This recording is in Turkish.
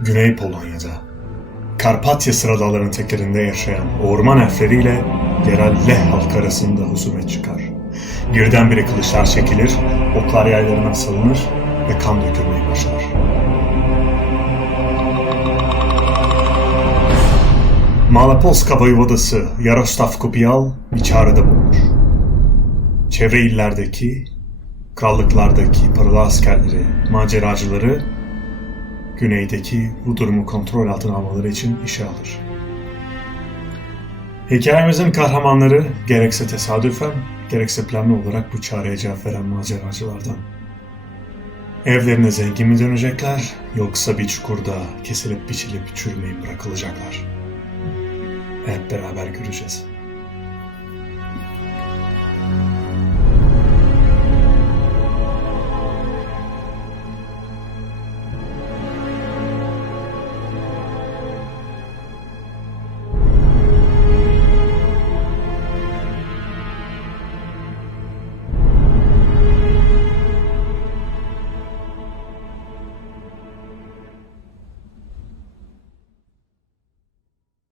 Güney Polonya'da, Karpatya sıradağlarının tekerinde yaşayan orman elfleriyle yerel Leh halkı arasında husumet çıkar. Birdenbire kılıçlar çekilir, oklar yaylarına salınır ve kan dökülmeye başlar. Malapolska voyvodası Yaroslav Kupial bir çağrıda bulunur. Çevre illerdeki, krallıklardaki paralı askerleri, maceracıları güneydeki bu durumu kontrol altına almaları için işe alır. Hikayemizin kahramanları gerekse tesadüfen, gerekse planlı olarak bu çağrıya cevap veren maceracılardan. Evlerine zengin mi dönecekler, yoksa bir çukurda kesilip biçilip çürümeyip bırakılacaklar? Hep beraber göreceğiz.